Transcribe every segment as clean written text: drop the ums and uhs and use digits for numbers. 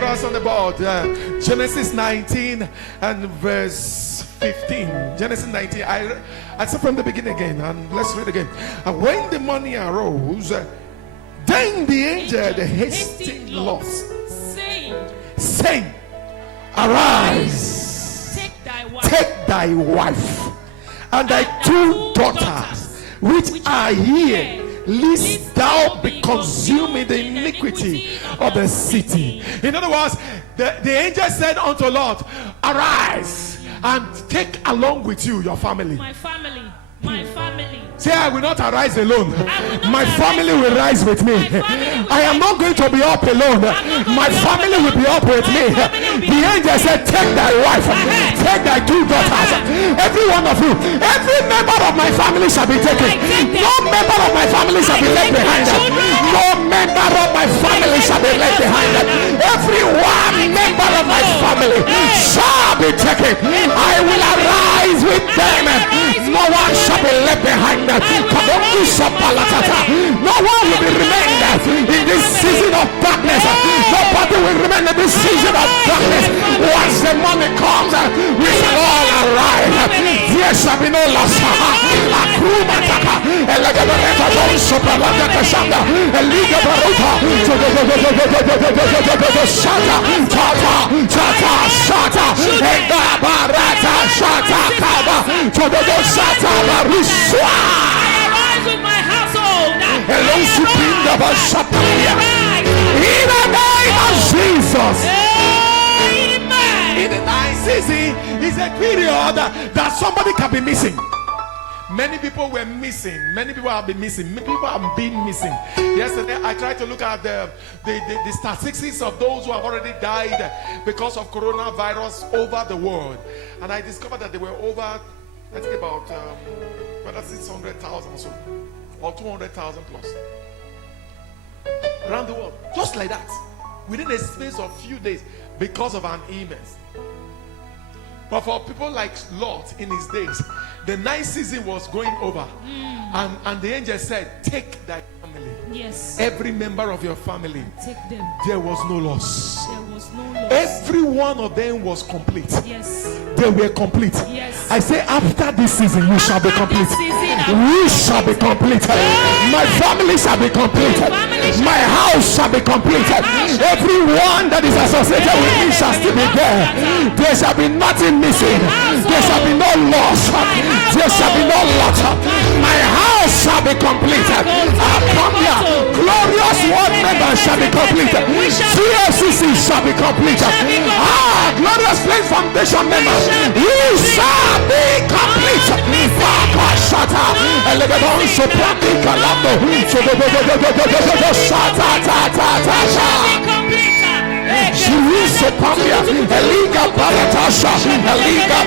to us on the board. Genesis 19 and verse 15. Genesis 19. I said from the beginning again, and let's read again. And when the morning arose, then the angel, the hasty Lot, saying, Arise, take thy wife and thy two daughters, which are here, lest thou be consumed in the iniquity of the city. In other words, the angel said unto Lot, Arise and take along with you your family. My family. My family. Say, I will not arise alone. My family will rise with me. I am not going to be up alone. My family will be up with me. The angel said, take thy wife, take thy two daughters. Every one of you, every member of my family shall be taken. No member of my family shall be left behind. No member of my family shall be left behind. Every one member of my family shall be taken. I will arise with them. No one shall be left behind. No one will be remained in this season of darkness. Nobody will remain in this season of darkness. Once the money comes, we shall all arrive. There shall be no loss. With my household. In the name of Jesus. Amen. In the night season is a period that somebody can be missing. Many people were missing. Many people have been missing. Many people have been missing. Yesterday, I tried to look at the statistics of those who have already died because of coronavirus over the world, and I discovered that they were over, I think about 600,000 or so, or 200,000 plus around the world, just like that, within a space of few days, because of an illness. But for people like Lot in his days, the night season was going over, and the angel said, take thy family. Yes. Every member of your family. Take them. There was no loss. There was no loss. Every one of them was complete. Yes. They were complete. Yes. I say, after this season, you shall be complete. We shall be complete. My family shall be complete. My house shall be complete. Everyone that is associated with me shall still be there. There shall be nothing missing. There shall be no loss. There shall be no loss. My house shall be complete. Glorious word members shall be complete. CFCC shall be complete. Glorious Place Foundation members, we shall be complete. Eliga Baratasha, Eliga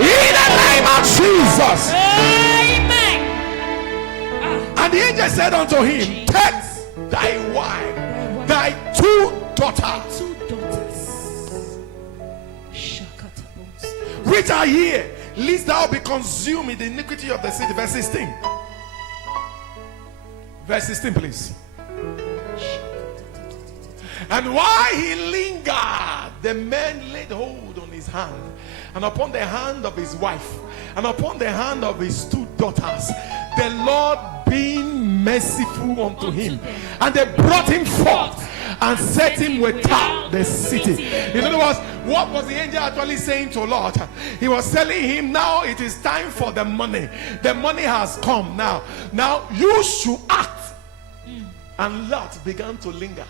in the name of Jesus. Amen. And the angel said unto him, take thy wife, thy two daughters, which are here, lest thou be consumed in the iniquity of the city. Verse 16. Verse 16, please. And while he lingered, the man laid hold on his hand, and upon the hand of his wife, and upon the hand of his two daughters, the Lord being merciful unto him. And they brought him forth and set him without the city. In other words, what was the angel actually saying to Lot? He was telling him, now it is time for the money. The money has come now. Now you should act. And Lot began to linger.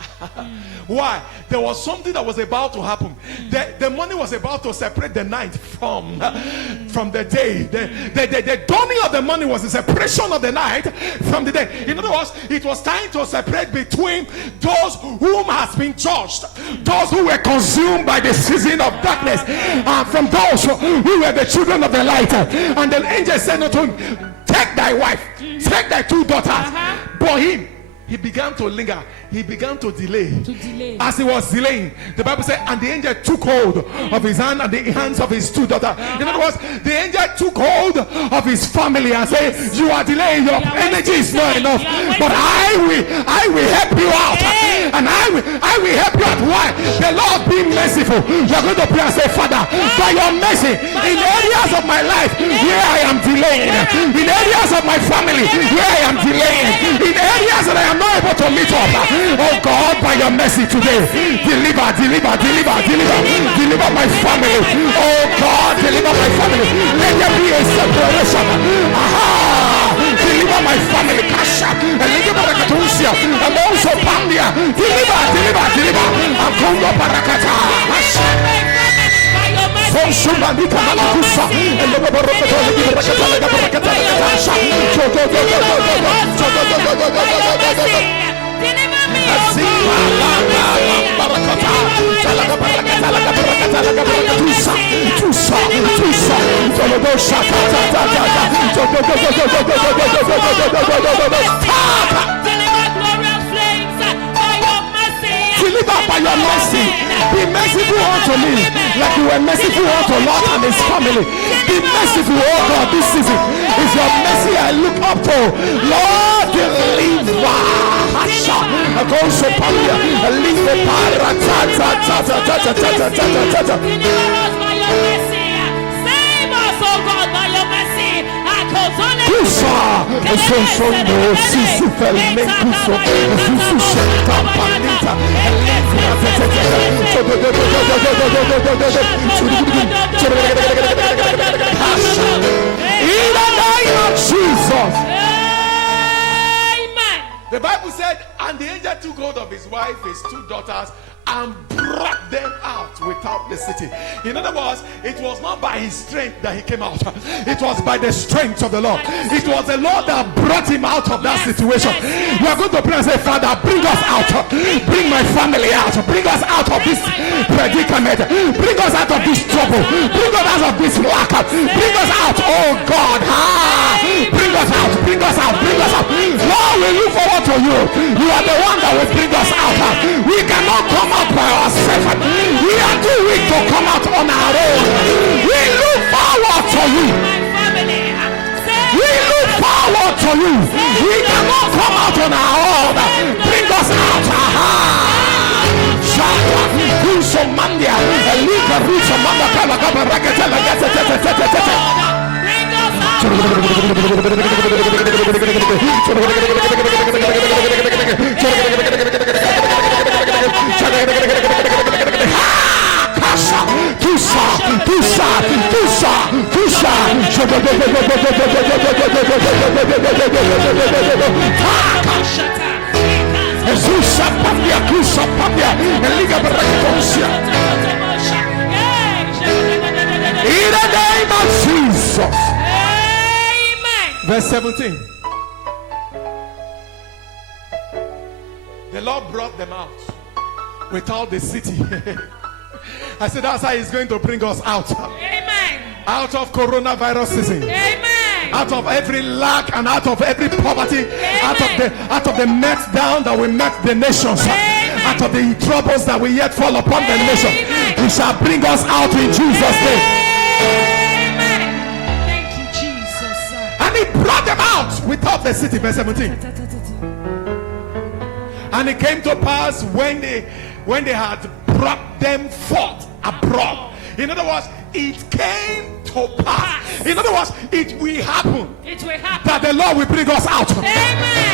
Why? There was something that was about to happen. The money was about to separate the night from the day. The dawning of the money was the separation of the night from the day. In other words, it was time to separate between those whom has been judged, those who were consumed by the season of darkness, and from those who were the children of the light. And the angel said unto him, take thy wife, take thy two daughters. But he began to linger. he began to delay. delay. As he was delaying, the Bible said, and the angel took hold of his hand and the hands of his two daughters. In other words, the angel took hold of his family and said, you are delaying, your energy is not enough, but I will help you out. And I will help you out. Why? The Lord be merciful. You are going to pray and say, Father, by your mercy, in areas of my life where I am delaying, in areas of my family where I am delaying, in areas that I am not able to meet up, oh God, by your mercy today, deliver my family. Oh God, deliver my family. Let there be a separation. Deliver my family. Kasha, deliver the Katusia, and also Pandia. Deliver. I'm going to Parakata. Deliver by your mercy. Be merciful unto me, like you were merciful unto Lot and his family. Be merciful, oh God, this season. It's your mercy I look up to. Lord, deliver. I go so familiar. Leave the in the name of Jesus. The Bible said, and the angel took hold of his wife, his two daughters, and brought them out without the city. In other words, it was not by his strength that he came out. It was by the strength of the Lord. It was the Lord that brought him out of that situation. You are going to pray and say, Father, bring us out. Bring my family out. Bring us out of this predicament. Bring us out of this trouble. Bring us out of this lack. Bring us out, oh God. Bring us out. Bring us out. Bring us out. Lord, we look forward to you. You are the one that will bring us out. We cannot come out by ourselves. We are too weak to come out on our own. We look forward to you. We look forward to you. We cannot come out on our own. Bring us out. Mandia, in the name of Jesus. Amen. Verse 17. The Lord brought them out without the city. I said that's how he's going to bring us out. Amen. Out of coronavirus season. Amen. Out of every lack and out of every poverty. Out of the met down that we met the nations. Amen. Out of the troubles that we yet fall upon the nation. He shall bring us out in Jesus' name. Amen. Thank you, Jesus. And he brought them out without the city. Verse 17. And it came to pass when they had brought them forth abroad. In other words, it came to pass. In other words, it will happen. It will happen. That the Lord will bring us out. Amen.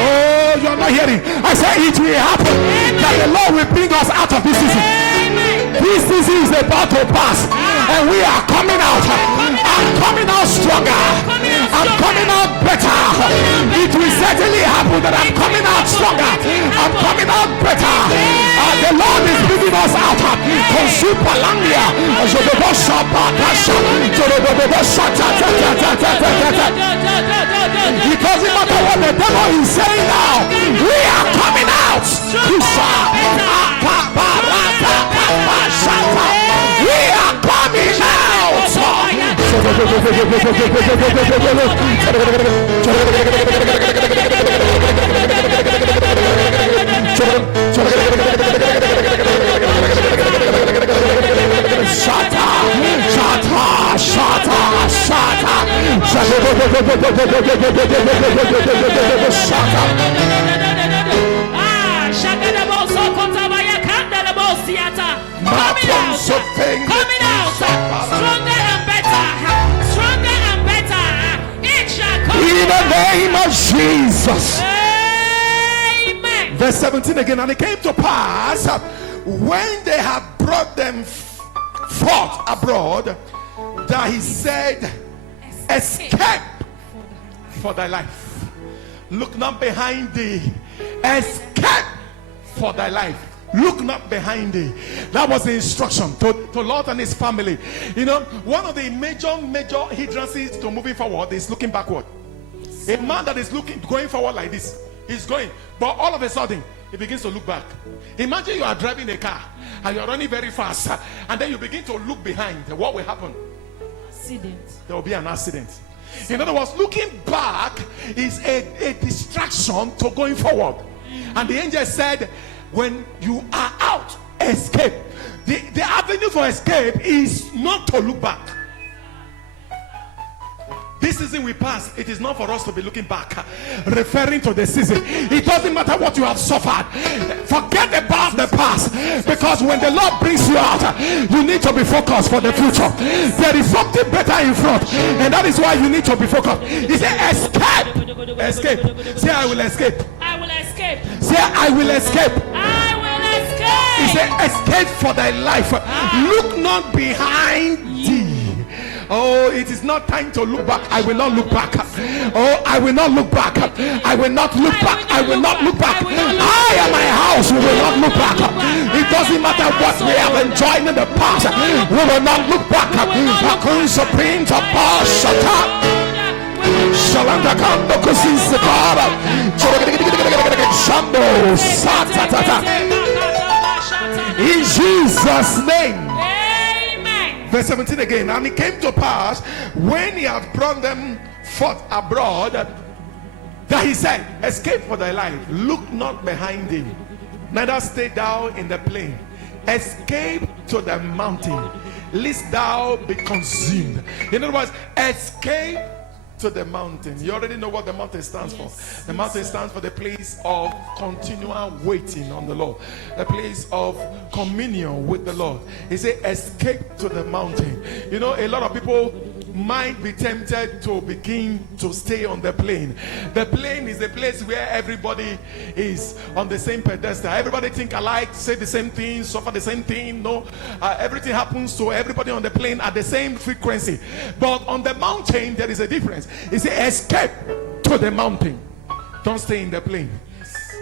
Oh, you're not hearing. I say it will happen. Amen. That the Lord will bring us out of this season. Amen. This season is about to pass. And we are coming out. I'm coming out stronger. I'm coming out better. It will certainly happen that I'm coming out stronger. I'm coming out better. The Lord is bringing us out. It doesn't matter what the devil is saying now. We are coming out. We are coming out. Coming out. Stronger and better. Stronger and better. It shall come. In the name of Jesus. Amen. Verse 17 again. And it came to pass when they had brought them forth abroad, that he said, escape for thy life. Look not behind thee. Escape for thy life. Look not behind thee. That was the instruction to Lot and his family. You know, one of the major hindrances to moving forward is looking backward. A man that is going forward like this, he's going, but all of a sudden he begins to look back. Imagine you are driving a car and you're running very fast, and then you begin to look behind. What will happen? Accident. There will be an accident. In other words, looking back is a distraction to going forward. And the angel said, when you are out, escape. The avenue for escape is not to look back. This season we pass, it is not for us to be looking back, referring to the season. It doesn't matter what you have suffered. Forget about the past, because when the Lord brings you out, you need to be focused for the future. There is something better in front, and that is why you need to be focused. He said, escape. Escape. Say, I will escape. I will escape. Say, I will escape. I will escape. He said, escape for thy life. Look not behind thee. Oh, it is not time to look back. I will not look back. Oh, I will not look back. I will not look back. I will not look back. I and my house, we will not look back. It doesn't matter what we have enjoyed in the past. We will not look back. In Jesus' name. Verse 17 again. And it came to pass when he had brought them forth abroad, that he said, escape for thy life. Look not behind thee, neither stay thou in the plain. Escape to the mountain, lest thou be consumed. In other words, escape to the mountain. You already know what the mountain stands for. The mountain stands for the place of continual waiting on the Lord, the place of communion with the Lord. He said, escape to the mountain. You know, a lot of people might be tempted to begin to stay on the plain. The plain is the place where everybody is on the same pedestal. Everybody think alike, say the same thing, suffer the same thing. No, everything happens to everybody on the plain at the same frequency. But on the mountain, there is a difference. He said, escape to the mountain. Don't stay in the plain.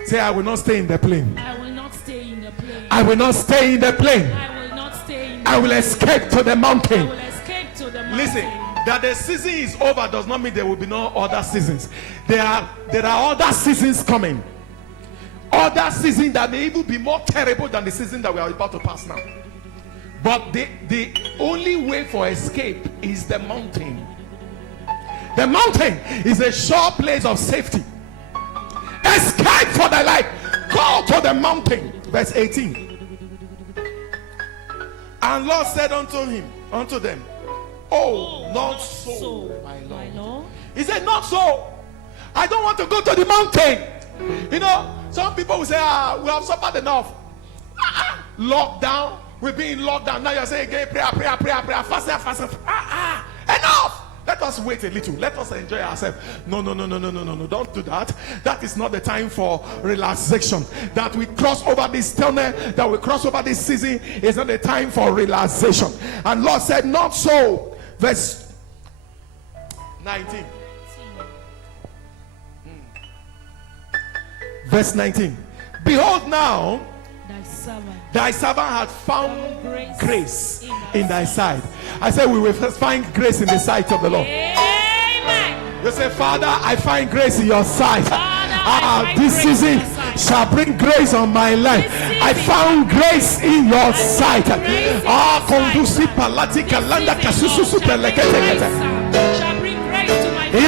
Say, I will not stay in the plain. I will not stay in the plain. I will not stay in the plain. I will not stay in the I will escape to the mountain. I will escape to the mountain. Listen, that the season is over does not mean there will be no other seasons. There are other seasons coming. Other seasons that may even be more terrible than the season that we are about to pass now. But the only way for escape is the mountain. The mountain is a sure place of safety. Escape for thy life. Go to the mountain. Verse 18. And Lord said unto them, oh, not so, my Lord. He said, not so. I don't want to go to the mountain. You know, some people will say, we have suffered enough. Lockdown. We've been in lockdown. Now you're saying, again, prayer, fast. Enough. Let us wait a little. Let us enjoy ourselves. No. Don't do that. That is not the time for relaxation. That we cross over this tunnel, that we cross over this season, is not the time for relaxation. And Lord said, not so. Verse 19. Verse 19. Behold now, thy servant hath found grace in thy sight. I said we will first find grace in the sight of the Lord. Amen. You say, Father, I find grace in your sight. This season shall bring grace on my life. I found grace in your sight. In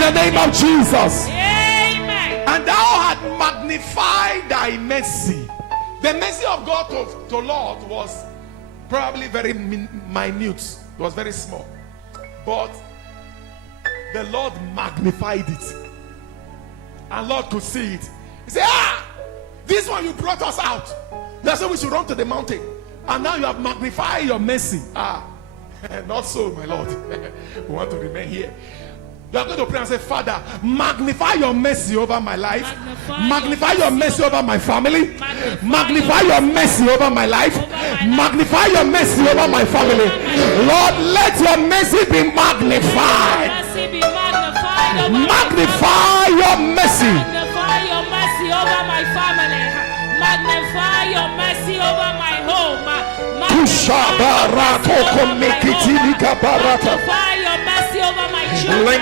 the name of Jesus. Amen. And thou hast magnified thy mercy. The mercy of God to Lot was probably very minute. It was very small. But the Lord magnified it. And Lord could see it. He said, this one you brought us out. That's why we should run to the mountain. And now you have magnified your mercy. Not so, my Lord. We want to remain here. You are going to pray and say, Father, magnify your mercy over my life. Magnify your mercy over my family. Magnify your mercy over my life. Magnify your mercy over my family. Lord, let your mercy be magnified. Magnify your mercy. Magnify your mercy over my family. Magnify your mercy over my home. Magnify your mercy over my children.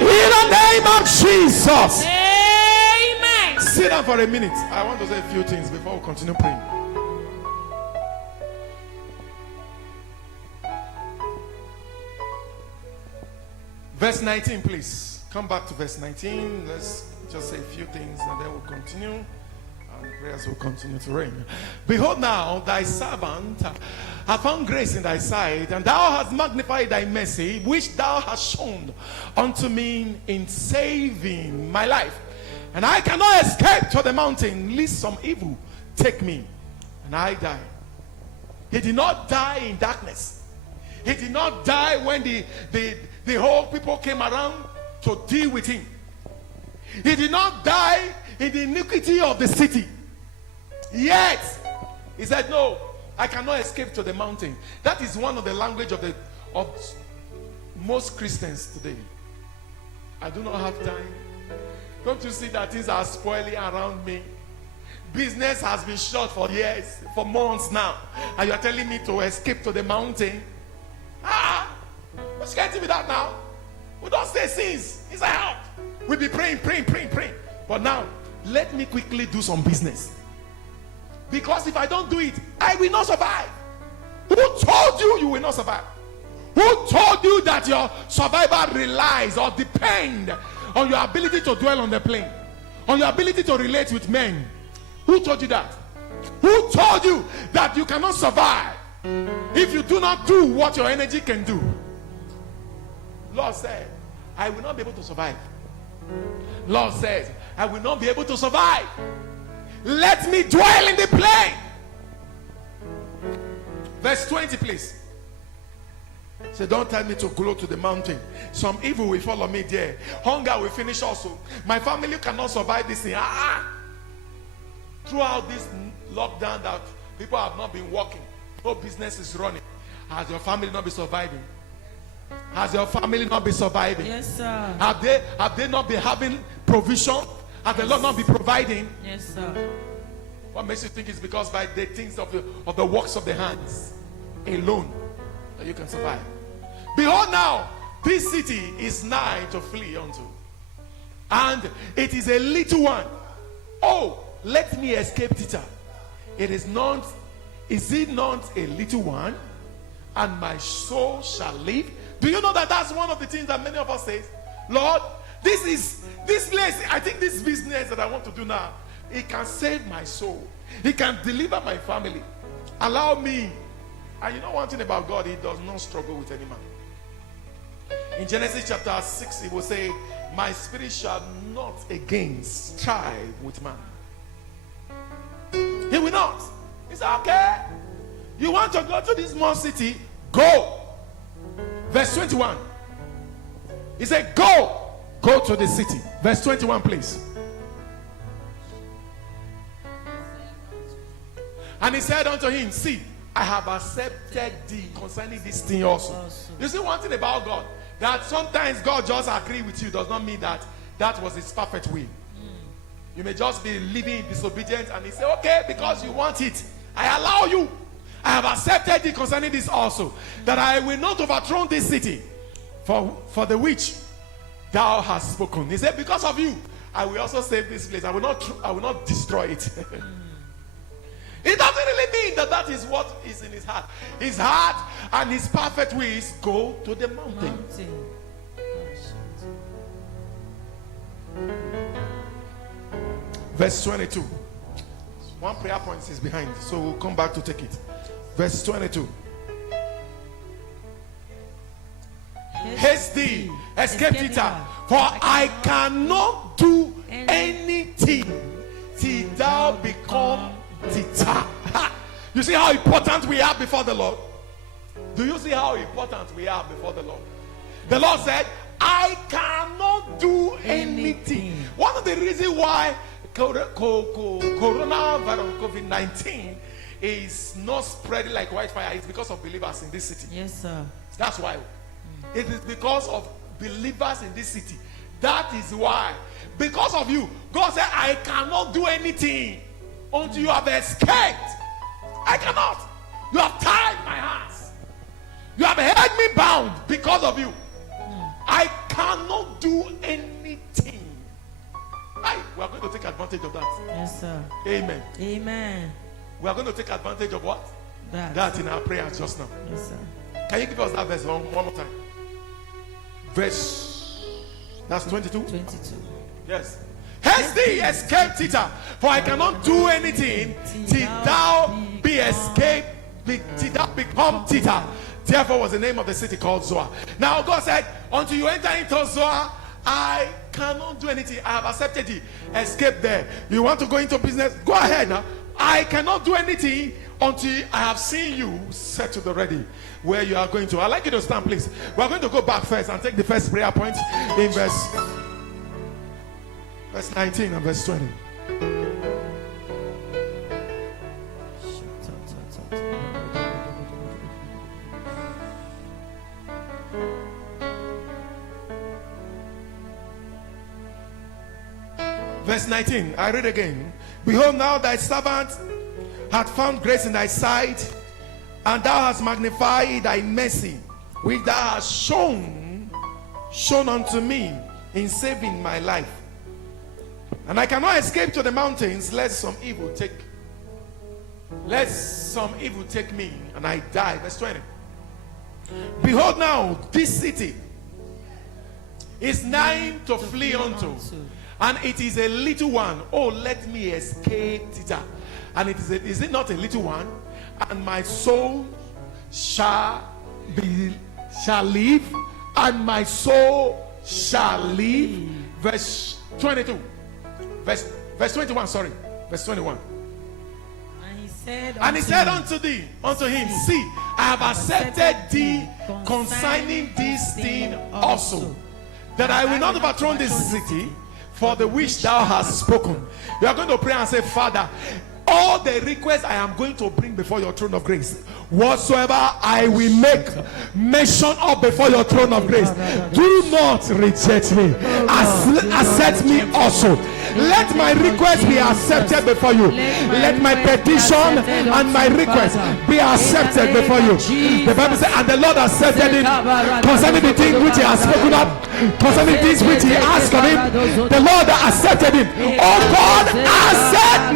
In the name of Jesus. Amen. Sit down for a minute. I want to say a few things before we continue praying. Verse 19, please. Come back to verse 19. Let's just say a few things and then we'll continue. And prayers will continue to rain. Behold now, thy servant hath found grace in thy sight, and thou hast magnified thy mercy, which thou hast shown unto me in saving my life. And I cannot escape to the mountain, lest some evil take me, and I die. He did not die in darkness. He did not die when the whole people came around to deal with him. He did not die in the iniquity of the city. Yet, he said, no, I cannot escape to the mountain. That is one of the language of most Christians today. I do not have time. Don't you see that things are spoiling around me? Business has been shut for years, for months now. And you are telling me to escape to the mountain? What's getting with that now? We don't say sins. It's a help. We'll be praying. But now, let me quickly do some business. Because if I don't do it, I will not survive. Who told you you will not survive? Who told you that your survival relies or depends on your ability to dwell on the plane? On your ability to relate with men? Who told you that? Who told you that you cannot survive if you do not do what your energy can do? Lord said, I will not be able to survive. Lord says, I will not be able to survive. Let me dwell in the plain. Verse 20, please. Say, don't tell me to go to the mountain. Some evil will follow me there. Hunger will finish also. My family cannot survive this thing. Throughout this lockdown that people have not been working, no business is running. Has your family not been surviving? Has your family not been surviving? Yes, sir. Have they not been having provision? Has the Lord not been providing? Yes, sir. What makes you think it's because by the things of the works of the hands alone that you can survive? Behold now, this city is nigh to flee unto, and it is a little one. Oh, let me escape thither. Is it not a little one, and my soul shall live? Do you know that that's one of the things that many of us say? Lord, this place, I think this business that I want to do now, it can save my soul. It can deliver my family. Allow me. And you know one thing about God, he does not struggle with any man. In Genesis chapter 6, he will say, my spirit shall not again strive with man. He will not. He said, okay, you want to go to this small city? Go. Verse 21. He said, go to the city. Verse 21, please. And he said unto him, see, I have accepted thee concerning this thing also. You see one thing about God, that sometimes God just agree with you does not mean that was his perfect will. You may just be living in disobedience, and he say, okay, because you want it, I allow you. I have accepted thee concerning this also, that I will not overthrow this city for the which thou hast spoken. He said, because of you, I will also save this place. I will not destroy it. It doesn't really mean that that is what is in his heart. His heart and his perfect ways go to the mountain. Verse 22. One prayer point is behind, so we'll come back to take it. Verse 22. Haste thee, escape thither, for I cannot do anything till thou become thither. You see how important we are before the Lord? Do you see how important we are before the Lord? The Lord said, I cannot do anything. One of the reasons why coronavirus, COVID-19 is not spreading like wildfire is because of believers in this city. Yes, sir. That's why. It is because of believers in this city. That is why. Because of you. God said, I cannot do anything until you have escaped. I cannot. You have tied my hands. You have held me bound because of you. I cannot do anything. We are going to take advantage of that. Yes, sir. Amen. Amen. We are going to take advantage of what? That in our prayers just now. Yes, sir. Can you give us that verse one more time? Verse, that's 22? 22. Yes. Haste thee, escape thither, for I cannot do anything till thou be escaped, till thou become thither. Therefore was the name of the city called Zoar. Now God said, until you enter into Zoar, I cannot do anything. I have accepted thee. Escape there. You want to go into business? Go ahead now. I cannot do anything until I have seen you set to the ready where you are going to. I'd like you to stand, please. We're going to go back first and take the first prayer point in verse 19 and verse 20. Verse 19, I read again. Behold, now thy servant hath found grace in thy sight, and thou hast magnified thy mercy, which thou hast shown unto me in saving my life. And I cannot escape to the mountains, lest some evil take me, and I die. Verse 20. Behold, now this city is nigh to flee unto, and it is a little one. Oh, let me escape thither. And is it not a little one? And my soul shall live, and my soul shall live. Verse 22. Verse 21, sorry. Verse 21. And he said unto him, see, I have accepted thee concerning this thing also, that I will not overthrow this city for the which thou hast spoken. You are going to pray and say, Father, all the requests I am going to bring before your throne of grace, whatsoever I will make mention of before your throne of grace, do not reject me. Accept me also. Let my request be accepted before you. Let my petition and my request be accepted before you. The Bible says, and the Lord accepted it concerning the things which he has spoken of, concerning things which he asked of him. The Lord accepted him. Oh God, accept